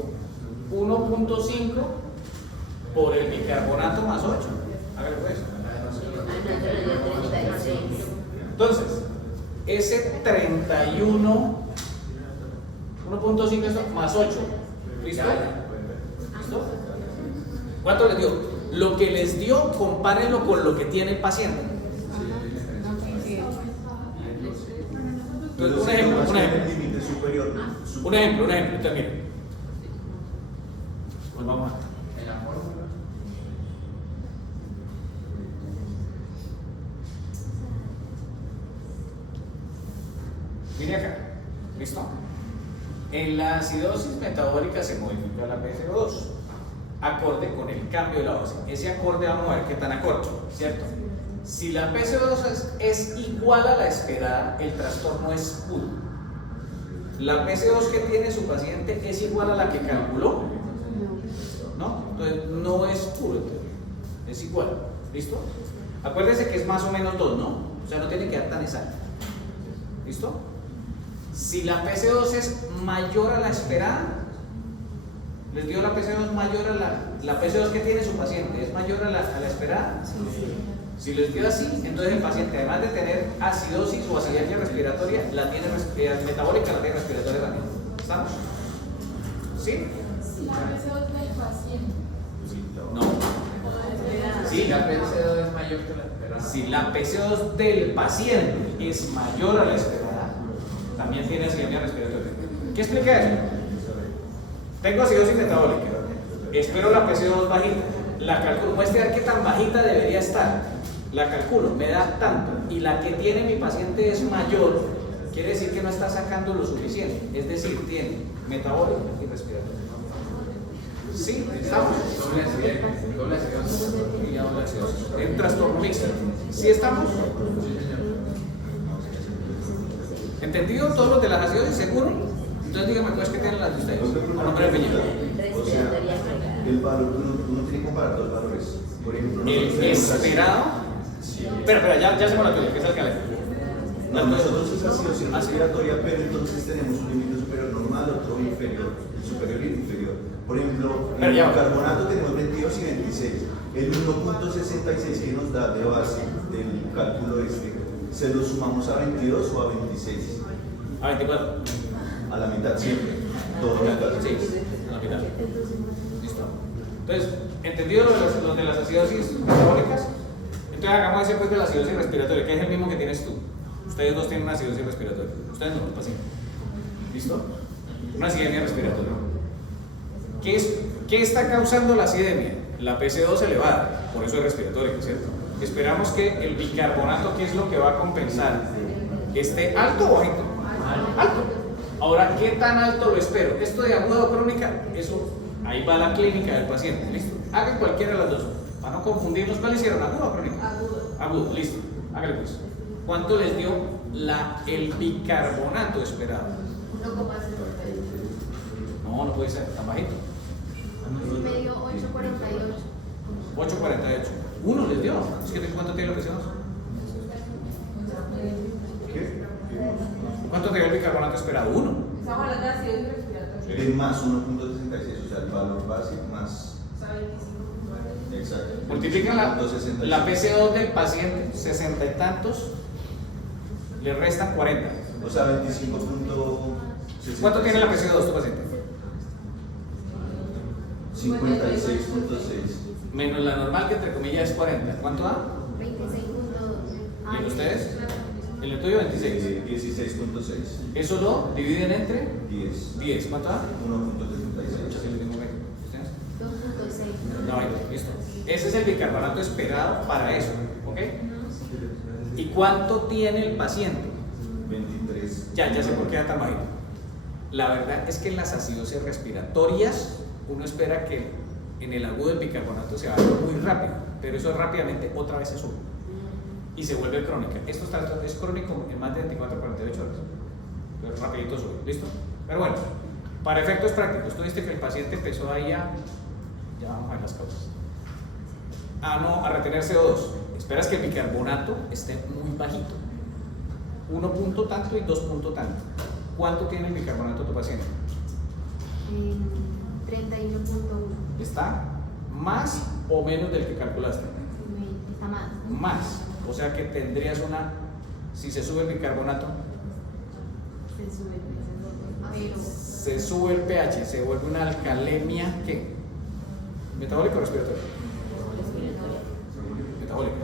1.5 por el bicarbonato más 8. Hágale pues. Entonces, ese 31, 1.5 más 8. ¿Listo? ¿Listo? ¿Cuánto les dio? Lo que les dio, compárenlo con lo que tiene el paciente. Entonces, un ejemplo. Entonces, miren. Pues vamos a. Mire acá, ¿listo? En la acidosis metabólica se modifica la PCO2 acorde con el cambio de la base. Ese acorde vamos a ver qué tan acorde, ¿cierto? Si la PCO2 es igual a la esperada, el trastorno es puro. La PCO2 que tiene su paciente es igual a la que calculó, ¿no? Entonces no es puro, es igual, ¿listo? Acuérdense que es más o menos 2, ¿no? O sea, no tiene que dar tan exacto, ¿listo? Si la PCO2 es mayor a la esperada, les dio la PCO2 mayor a la PCO2 que tiene su paciente, ¿es mayor a la esperada? Sí. Si les dio así, entonces el paciente, además de tener acidosis o acidemia respiratoria, la tiene metabólica, la tiene respiratoria también. ¿Estamos? ¿Sí? La PCO2 del paciente. No. Sí, la PCO2 es mayor que la esperada. Si la PCO2 del paciente es mayor a la esperada, también tiene acidemia respiratoria. ¿Qué explica eso? Tengo acidosis metabólica, espero la PCO2 bajita, la calculo, muestra qué tan bajita debería estar, la calculo, me da tanto, y la que tiene mi paciente es mayor, quiere decir que no está sacando lo suficiente, es decir, tiene metabólica y respiratoria. ¿Sí? ¿Estamos? Doble acidosis. En trastorno mixto. ¿Sí estamos? ¿Entendido todos los de las acidosis? ¿Seguro? Entonces dígame cuáles que tienen las de ustedes. Con nombre de apellido. O sea, el valor, uno tiene que comparar dos valores. Por ejemplo, El esperado. Espera, ya se me la tuya, que es el calor. No, nosotros es acidosis respiratoria, pero entonces tenemos un límite superior normal, otro inferior, superior y inferior. Por ejemplo, en el bicarbonato tenemos 22 y 26. El 1.66 que nos da de base del cálculo ¿se lo sumamos a 22 o a 26? A 24. A la mitad siempre. Todo a la mitad. Sí, a la mitad. Listo. Entonces, ¿entendido lo de las acidosis metabólicas? Entonces hagamos ese pues de la acidosis respiratoria, que es el mismo que tienes tú. Ustedes dos tienen una acidosis respiratoria. Ustedes no, el paciente. ¿Listo? Una acidemia respiratoria. ¿Qué está causando la acidemia? La PCO2 elevada, por eso es respiratoria, ¿cierto? Esperamos que el bicarbonato, ¿qué es lo que va a compensar? ¿Que esté alto o bajito? Alto. Ahora, ¿qué tan alto lo espero? Esto de aguda o crónica, eso, ahí va la clínica del paciente, ¿listo? Hagan cualquiera de las dos, para no confundirnos. ¿Cuál hicieron? ¿Aguda o crónica? Aguda, listo. Hágale pues. ¿Cuánto les dio el bicarbonato esperado? 1,0. No puede ser, tan bajito. Me dio 8,48. 8,48. Uno les dio. Es que ¿cuánto tiene lo que hicimos? ¿Qué? ¿Cuánto te dio el bicarbonato esperado? 1. Estamos hablando de acidosis respiratoria. Es más 1.66, o sea, el valor base más. Exacto. Multiplican la PCO2 del paciente, 60 y tantos, le restan 40. O sea, 25. ¿Cuánto tiene la PCO2 tu paciente? 56.6. Menos la normal, que entre comillas es 40. ¿Cuánto da? 26,2. ¿Y en ustedes? ¿El tuyo 26? 16.6. ¿Eso lo dividen entre? 10. 10. ¿Cuánto da? 1.76. es el bicarbonato esperado para eso, ¿ok? ¿Y cuánto tiene el paciente? 23. Ya sé por qué era tan bajito. La verdad es que en las acidosis respiratorias uno espera que en el agudo el bicarbonato se vaya muy rápido, pero eso rápidamente otra vez se sube y se vuelve crónica. Esto es crónico en más de 24 a 48 horas, pero rapidito sube, ¿listo? Pero bueno, para efectos prácticos, tú viste que el paciente empezó ahí ya vamos a ver las causas, a retener CO2. Esperas que el bicarbonato esté muy bajito, 1 punto tanto y 2 punto tanto. ¿Cuánto tiene el bicarbonato tu paciente? 31.1. ¿Está más o menos del que calculaste? Está más. Más. O sea que tendrías si se sube el bicarbonato, se sube el pH, se vuelve una alcalemia, ¿qué? ¿Metabólica o respiratoria? Metabólica.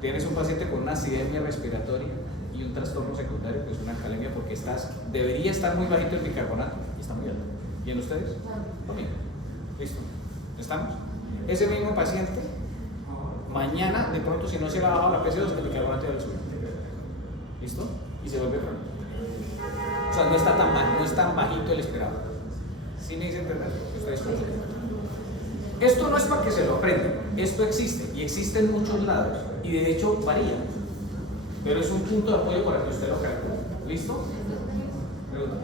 Tienes un paciente con una acidemia respiratoria y un trastorno secundario que es una alcalemia porque debería estar muy bajito el bicarbonato y está muy alto. ¿Y en ustedes? También. ¿Listo? ¿Estamos? Ese mismo paciente, mañana, de pronto, si no se le ha bajado la PC2, el bicarbonato ya lo sube. ¿Listo? Y se vuelve crónico. O sea, no está tan mal, no es tan bajito el esperado. ¿Sí me dicen entender? ¿Ustedes comprenden? Esto no es para que se lo aprendan, esto existe y existe en muchos lados y de hecho varía, pero es un punto de apoyo para que usted lo calcule. ¿Listo? Pregunta.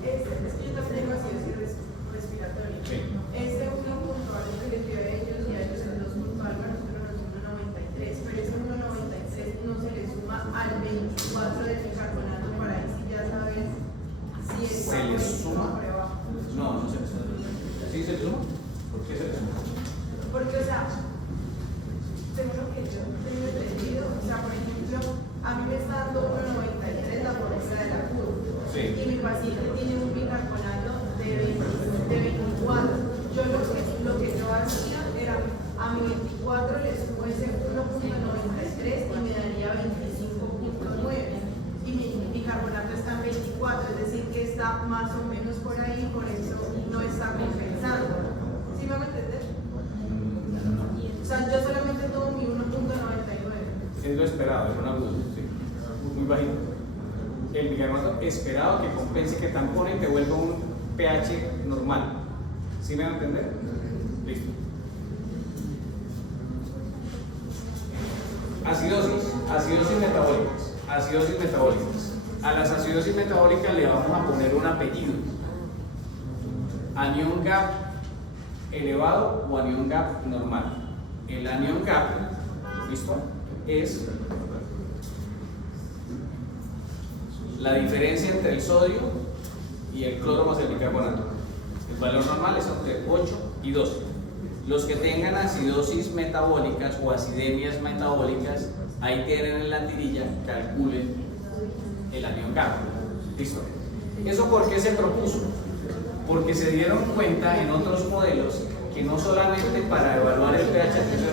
Es que yo también tengo acidosis respiratoria. Sí. Ese 1 puntual que les dio a ellos y a ellos el 2 puntual, para nosotros nos da 1,93, pero ese 1,93 no se le suma al 24 del bicarbonato para ahí si ya sabes si está ¿Se le suma? por debajo. No se le suma. ¿Sí se le suma? ¿Por qué se le suma? Porque, o sea, según lo que yo tengo entendido, o sea, por ejemplo, a mí me está dando 1,93 la fórmula de la curva. Sí. Y mi paciente tiene un bicarbonato de 24. Yo lo que yo hacía era a mi 24 le subo ese 1,93 y me daría 25,9. Y mi bicarbonato está en 24, es decir, que está más o menos por ahí, por eso no está compensando. ¿Sí me van a entender? O sea, yo solamente tomo mi 1,99. Es lo esperado, es un agudo, sí. Muy bajito. El bicarbonato esperado que compense, que tampone y te vuelva un pH normal. ¿Sí me van a entender? Listo. Acidosis metabólicas. Acidosis metabólicas. A las acidosis metabólicas le vamos a poner un apellido. Anión gap elevado o anión gap normal. El anión gap, ¿listo? Es la diferencia entre el sodio y el cloro más el bicarbonato. El valor normal es entre 8 y 12. Los que tengan acidosis metabólicas o acidemias metabólicas, ahí tienen en la tirilla, calculen el anión gap. ¿Listo? ¿Eso por qué se propuso? Porque se dieron cuenta en otros modelos que no solamente para evaluar el pH, atención,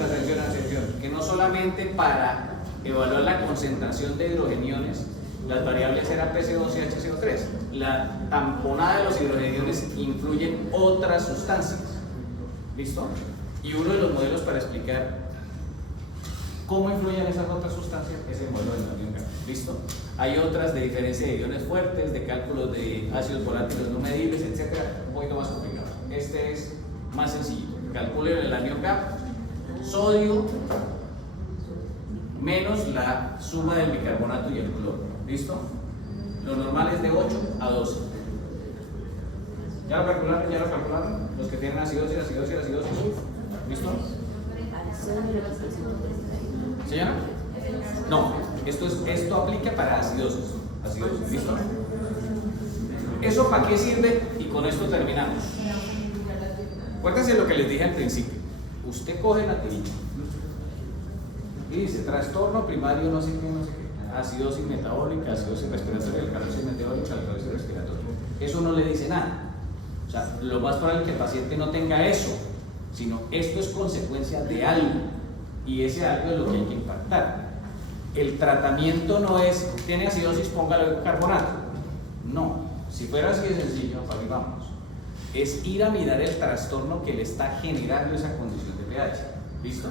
que no solamente para evaluar la concentración de hidrogeniones, las variables eran PC2 y HCO3. La tamponada de los hidrogeniones influyen otras sustancias. ¿Listo? Y uno de los modelos para explicar cómo influyen esas otras sustancias es el modelo del anión gap. ¿Listo? Hay otras de diferencia de iones fuertes, de cálculos de ácidos volátiles no medibles, etc. Un poquito más complicado. Este es más sencillo. Calculen el anión gap, sodio menos la suma del bicarbonato y el cloro. ¿Listo? Lo normal es de 8 a 12. ¿Ya lo calcularon? ¿Ya lo calcularon? Los que tienen acidosis. ¿Listo? ¿Señora? No, esto aplica para acidosis. ¿Listo? ¿Eso para qué sirve? Y con esto terminamos. Acuérdense lo que les dije al principio. Usted coge la tirilla y dice trastorno primario no sé qué, acidosis metabólica, acidosis respiratoria, alcalosis metabólica, alcalosis respiratoria. Eso no le dice nada. O sea, lo más probable es que el paciente no tenga eso, sino esto es consecuencia de algo y ese algo es lo que hay que impactar. El tratamiento no es, tiene acidosis, póngale carbonato. No, si fuera así de sencillo, para vamos. Es ir a mirar el trastorno que le está generando esa condición de pH. ¿Listo?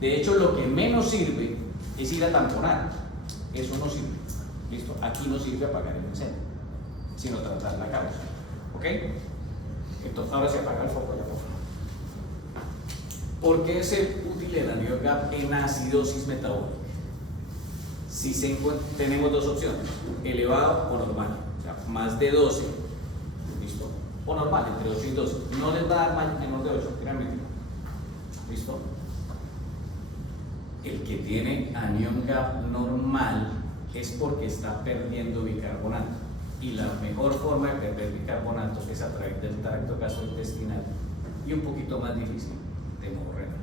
De hecho, lo que menos sirve es ir a tamponar. Eso no sirve. ¿Listo? Aquí no sirve apagar el incendio, sino tratar la causa. ¿Ok? Entonces, ahora se apaga el foco ya, por favor. ¿Por qué es útil el anión GAP en acidosis metabólica? Si tenemos dos opciones, elevado o normal, o sea, más de 12, ¿listo? O normal, entre 8 y 12. No les va a dar menor de 8, finalmente. ¿Listo? El que tiene anión GAP normal es porque está perdiendo bicarbonato. Y la mejor forma de perder bicarbonato es a través del tracto gastrointestinal y un poquito más difícil, de hemorragia.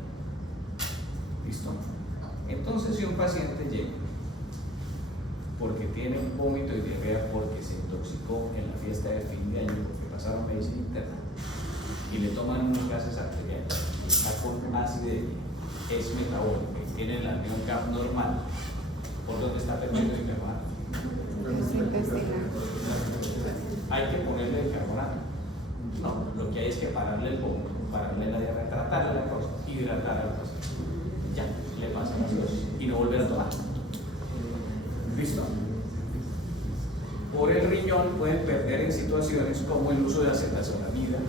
¿Listo? Entonces, si un paciente llega porque tiene un vómito y diarrea porque se intoxicó en la fiesta de fin de año porque pasaron medicina interna y le toman unos gases arteriales, está con acidemia, es metabólica y tiene el anión GAP normal, ¿por dónde está perdiendo bicarbonato? ¿Hay que ponerle bicarbonato? No, lo que hay es que pararle el vómito, pararle la diarrea, tratarle la cosa, hidratar al paciente. Ya, le pasa las cosas y no volver a tomar. ¿Listo? Por el riñón pueden perder en situaciones como el uso de acetazolamida,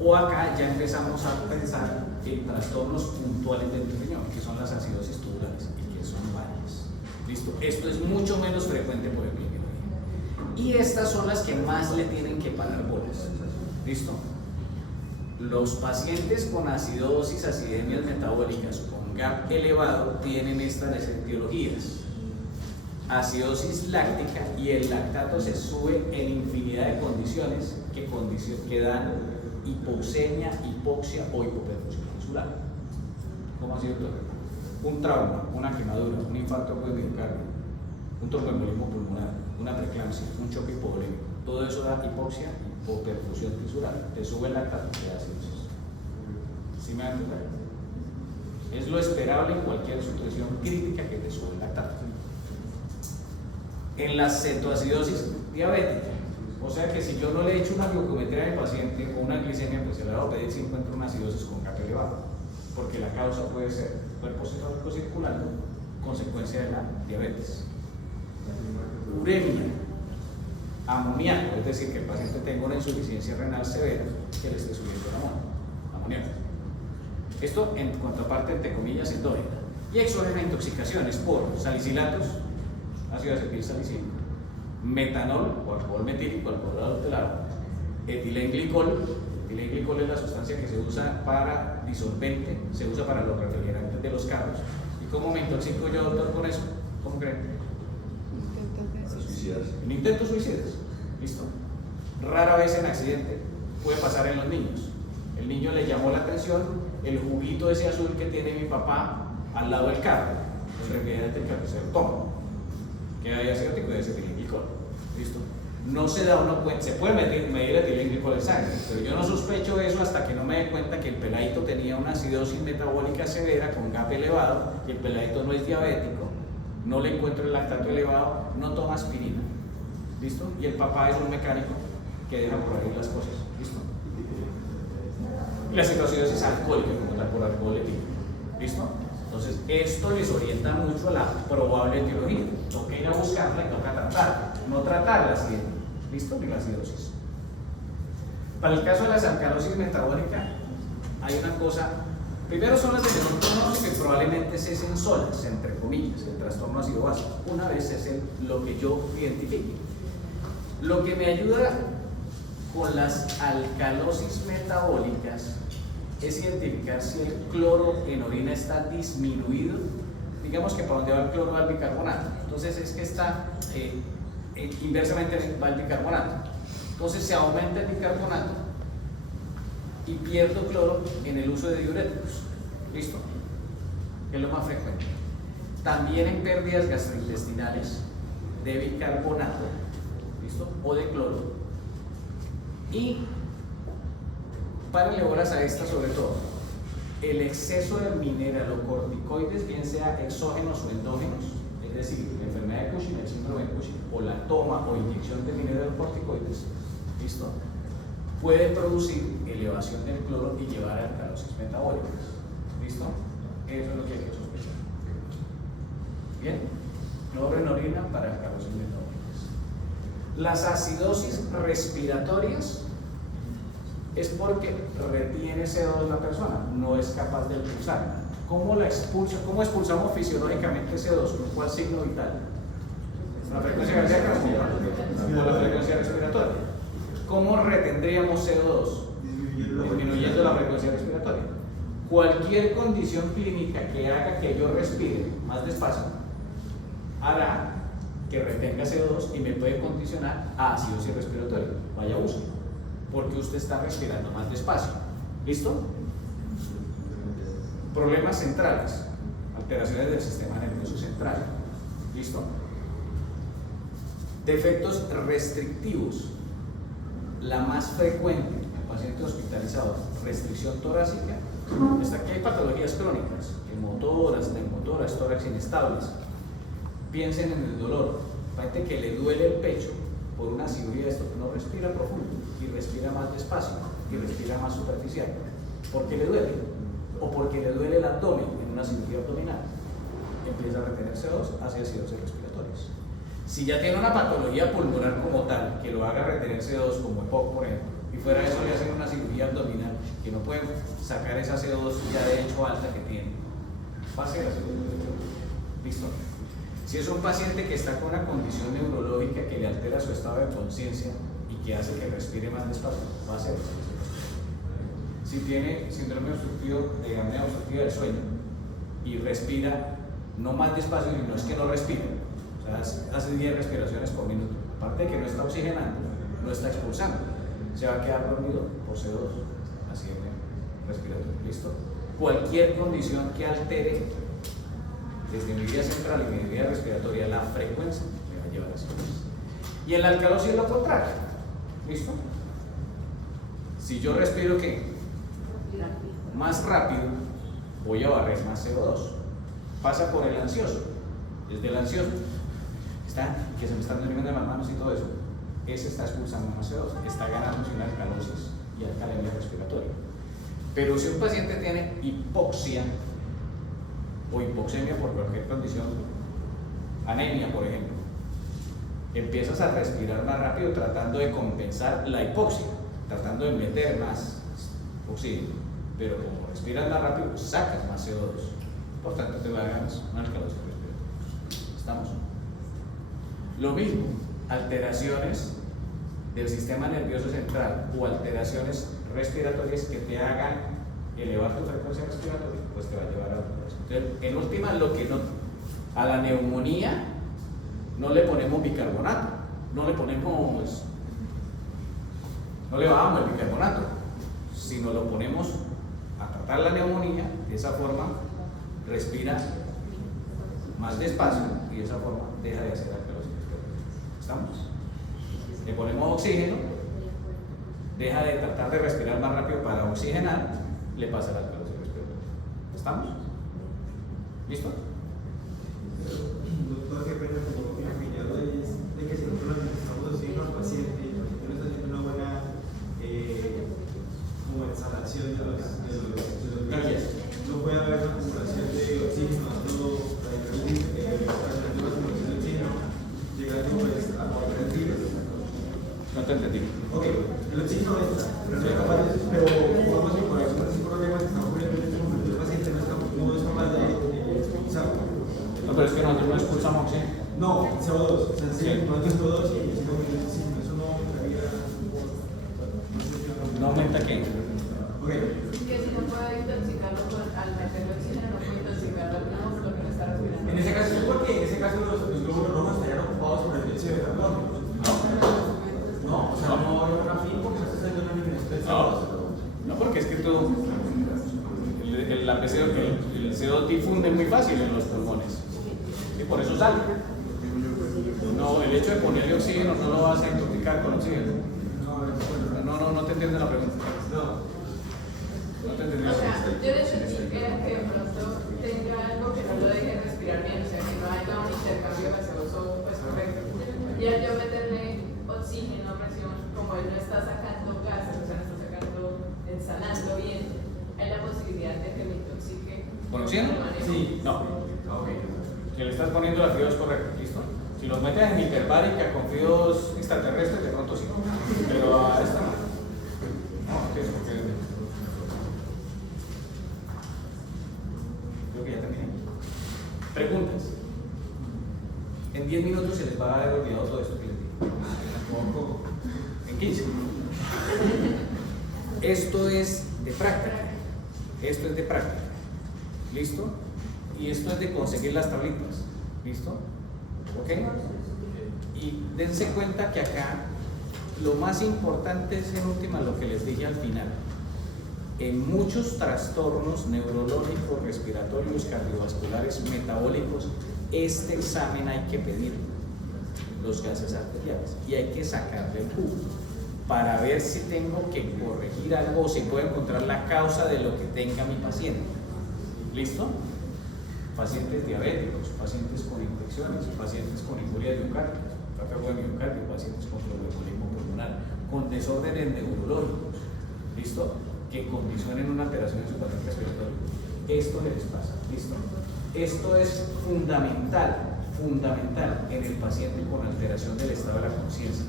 o acá ya empezamos a pensar en trastornos puntuales del riñón, que son las acidosis tubulares y que son varias. ¿Listo? Esto es mucho menos frecuente por el riñón. Y estas son las que más le tienen que parar bolas. ¿Listo? Los pacientes con acidosis, acidemias metabólicas con GAP elevado tienen estas etiologías: acidosis láctica, y el lactato se sube en infinidad de condiciones que dan hipousemia, hipoxia o hipoperfusión tisular. ¿Cómo así, doctor? Un trauma, una quemadura, un infarto de miocardio, un tromboembolismo pulmonar, una preeclampsia, un choque hipovolémico, todo eso da hipoxia, hipoperfusión tisular, te sube el lactato, te da acidosis. ¿Sí me van a entender? Es lo esperable en cualquier situación crítica que te sube el lactato. En la cetoacidosis diabética, o sea que si yo no le he hecho una glucometría a mi paciente o una glicemia, pues se le va a pedir si encuentro una acidosis con GAP elevado, porque la causa puede ser cuerpo cetónico circulando, consecuencia de la diabetes. Uremia, amoníaco, es decir, que el paciente tenga una insuficiencia renal severa que le esté subiendo el amoníaco. Esto en contraparte, entre comillas, endógena. Y exógena, intoxicaciones por salicilatos, ácido acetil salicílico, metanol o alcohol metílico, alcohol adulterado, etilenglicol. Etilenglicol es la sustancia que se usa para disolvente, se usa para los refrigerantes de los carros. ¿Y cómo me intoxico yo, doctor, con eso? ¿Cómo creen? En intentos suicidas. ¿Listo? Rara vez en accidente, puede pasar en los niños. El niño le llamó la atención el juguito ese azul que tiene mi papá al lado del carro, el refrigerante del carro, se lo toma, que hay asiótico de ese etilenglicol. ¿Listo? No se da uno cuenta, se puede medir el etilenglicol en sangre, pero yo no sospecho eso hasta que no me dé cuenta que el peladito tenía una acidosis metabólica severa con GAP elevado, y el peladito no es diabético, no le encuentro el lactato elevado, no toma aspirina. ¿Listo? Y el papá es un mecánico que deja por ahí las cosas. ¿Listo? Y la cetoacidosis alcohólica, como tal, por alcohol etílico. ¿Listo? Entonces, esto les orienta mucho a la probable etiología. Toca ir a buscarla y toca tratarla, no tratarla así. ¿Listo? Ni la acidosis. Para el caso de la alcalosis metabólica, hay una cosa. Primero son las de menor pronóstico que probablemente cesen solas, entre comillas, el trastorno ácido básico. Una vez cesen lo que yo identifique. Lo que me ayuda con las alcalosis metabólicas es identificar si el cloro en orina está disminuido. Digamos que para donde va el cloro va el bicarbonato. Entonces es que está inversamente va el bicarbonato. Entonces se aumenta el bicarbonato y pierdo cloro en el uso de diuréticos. ¿Listo? Es lo más frecuente. También en pérdidas gastrointestinales de bicarbonato, ¿listo? O de cloro. Y párenle bolas a esta sobre todo. El exceso de mineralocorticoides, bien sea exógenos o endógenos, es decir, la enfermedad de Cushing, el síndrome de Cushing, o la toma o inyección de mineralocorticoides, ¿listo? puede producir elevación del cloro y llevar a alcalosis metabólicas. ¿Listo? Eso es lo que hay que sospechar. Bien, cloro en orina para alcalosis metabólicas. Las acidosis respiratorias es porque retiene CO2 la persona, no es capaz de expulsar. ¿Cómo la expulsa? ¿Cómo expulsamos fisiológicamente CO2? ¿Con cuál signo vital? ¿La frecuencia cardíaca o la frecuencia respiratoria? ¿Cómo retendríamos CO2? Disminuyendo la frecuencia respiratoria. Cualquier condición clínica que haga que yo respire más despacio hará que retenga CO2 y me puede condicionar a acidosis respiratoria. Vaya uso, porque usted está respirando más despacio. ¿Listo? Problemas centrales, alteraciones del sistema nervioso central. ¿Listo? Defectos restrictivos. La más frecuente en pacientes hospitalizados, restricción torácica. Aquí hay patologías crónicas, hemotoras, neumotoras, tórax inestables. Piensen en el dolor. Gente que le duele el pecho por una cirugía de esto, no respira profundo y respira más despacio y respira más superficial. ¿Por qué le duele? O porque le duele el abdomen en una cirugía abdominal. Empieza a retener CO2 hacia acidosis respiratorias. Si ya tiene una patología pulmonar como tal, que lo haga retener CO2 como EPOC, por ejemplo, y fuera de eso le hacen una cirugía abdominal, que no pueden sacar esa CO2 ya de hecho alta que tiene, va a ser acidosis. ¿Listo? Si es un paciente que está con una condición neurológica que le altera su estado de conciencia y que hace que respire más despacio, va a ser. Si tiene síndrome obstructivo de apnea obstructiva del sueño y respira no más despacio, y no es que no respire, o sea, hace 10 respiraciones por minuto, aparte de que no está oxigenando, no está expulsando, se va a quedar dormido por CO2, así es respiratorio. ¿Listo? Cualquier condición que altere desde mi vía central y mi vía respiratoria la frecuencia me va a llevar a acidosis. Y en la alcalosis es lo contrario. ¿Listo? Si yo respiro ¿qué? Más rápido, voy a barrer más CO2. Pasa por el ansioso. Desde el ansioso que se me están durmiendo las manos y todo eso, ese está expulsando más CO2, está ganando una alcalosis y alcalemia respiratoria. Pero si un paciente tiene hipoxia o hipoxemia por cualquier condición, anemia por ejemplo, empiezas a respirar más rápido tratando de compensar la hipoxia, tratando de meter más oxígeno, pero como respiras más rápido sacas más CO2, por tanto te va a ganar una alcalosis respiratoria. ¿Estamos? Lo mismo, alteraciones del sistema nervioso central o alteraciones respiratorias que te hagan elevar tu frecuencia respiratoria, pues te va a llevar a alcalosis. Entonces, en última, lo que no, a la neumonía no le ponemos bicarbonato, no le bajamos el bicarbonato, sino lo ponemos a tratar la neumonía, de esa forma respira más despacio y de esa forma deja de hacer alcalosis respiratoria. ¿Estamos? Le ponemos oxígeno, deja de tratar de respirar más rápido para oxigenar, le pasa la alcalosis respiratoria. ¿Estamos? ¿Listo? Doctor, qué pena, como mi opinión es de que si nosotros necesitamos oxígeno al paciente, no está haciendo una buena como exhalación de los gases. No puede haber una acumulación de oxígeno, para la acumulación de oxígeno, llegando pues a 40 litros. No te entendí. Ok, el oxígeno entra, pero no es capaz de, pero vamos a por algunos problemas que estamos viendo en este momento, el paciente no es capaz de expulsarlo. No, pero es que nosotros no expulsamos oxígeno. No, CO2, o sea, sí, no es CO2 y eso no aumentaría. ¿No aumenta qué? Ok. Que si no puede intoxicarlo al meterle oxígeno, no puede intoxicarlo al pulmón por lo que no está respirando. En ese caso es porque en ese caso los glóbulos rojos estarían ocupados por el dióxido de carbono. No, o sea, no hay una fin porque no está haciendo una eliminación del CO2. No, porque es que tú, el CO2 difunde muy fácil en los pulmones y por eso sale. No, el hecho de ponerle oxígeno no lo vas a intoxicar con oxígeno. No te entiendo la pregunta. No te entendí la O sea, pregunta. yo necesito que de pronto tenga algo que no lo deje respirar bien, o sea, que no haya un intercambio gaseoso pues correcto. Y al yo meterle oxígeno, presión, como él no está sacando gases, o sea, de que me intoxique. ¿Con oxígeno? Sí. No. Ok. Si le estás poniendo la FIO2 correcta, ¿listo? Si los metes en hiperbárica con FIO2 extraterrestres, de pronto sí. Pero a esta no. No, ¿qué es? Porque creo que ya terminé. Preguntas. En 10 minutos se les va a haber olvidado todo esto que les digo. En 15. Esto es de práctica. Esto es de práctica. ¿Listo? Y esto es de conseguir las tablitas. ¿Listo? ¿Ok? Y dense cuenta que acá lo más importante es en última lo que les dije al final. En muchos trastornos neurológicos, respiratorios, cardiovasculares, metabólicos, este examen hay que pedir los gases arteriales y hay que sacarle el jugo para ver si tengo que corregir algo o si puedo encontrar la causa de lo que tenga mi paciente. ¿Listo? Pacientes diabéticos, pacientes con infecciones, pacientes con injurias miocárdicas, tráfico de miocardio, pacientes con tromboembolismo pulmonar, con desórdenes neurológicos, ¿listo? Que condicionen una alteración en su patrón respiratorio. Esto les pasa, ¿listo? Esto es fundamental en el paciente con alteración del estado de la conciencia.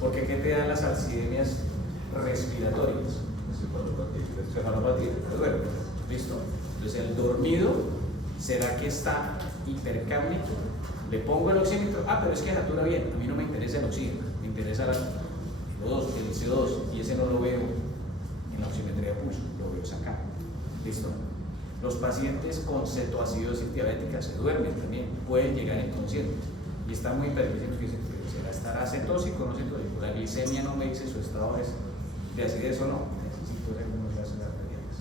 Porque ¿qué te dan las acidemias respiratorias? Cefalopatía, ¿listo? Entonces el dormido, ¿será que está hipercámnico? Le pongo el oxímetro, pero es que satura bien, a mí no me interesa el oxígeno, me interesa el CO2, y ese no lo veo en la oximetría de pulso, lo veo acá. ¿Listo? Los pacientes con cetoacidosis diabética se duermen también, pueden llegar inconscientes y están muy hiperglicémicos que dicen, ¿estará cetósico o no cetósico? La glicemia no me dice su estado es de acidez o no, necesito hacer unos gases arteriales.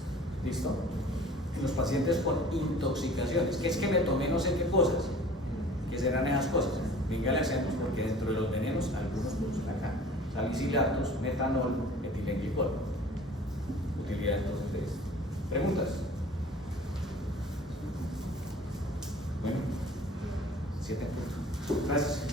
¿Listo? Los pacientes con intoxicaciones, que es que me tomé no sé qué cosas, ¿qué serán esas cosas? Venga, le hacemos porque dentro de los venenos algunos producen acá, salicilatos, metanol, metilenglicol. Utilidad entonces de esto. ¿Preguntas? Bueno, 7 puntos. Gracias.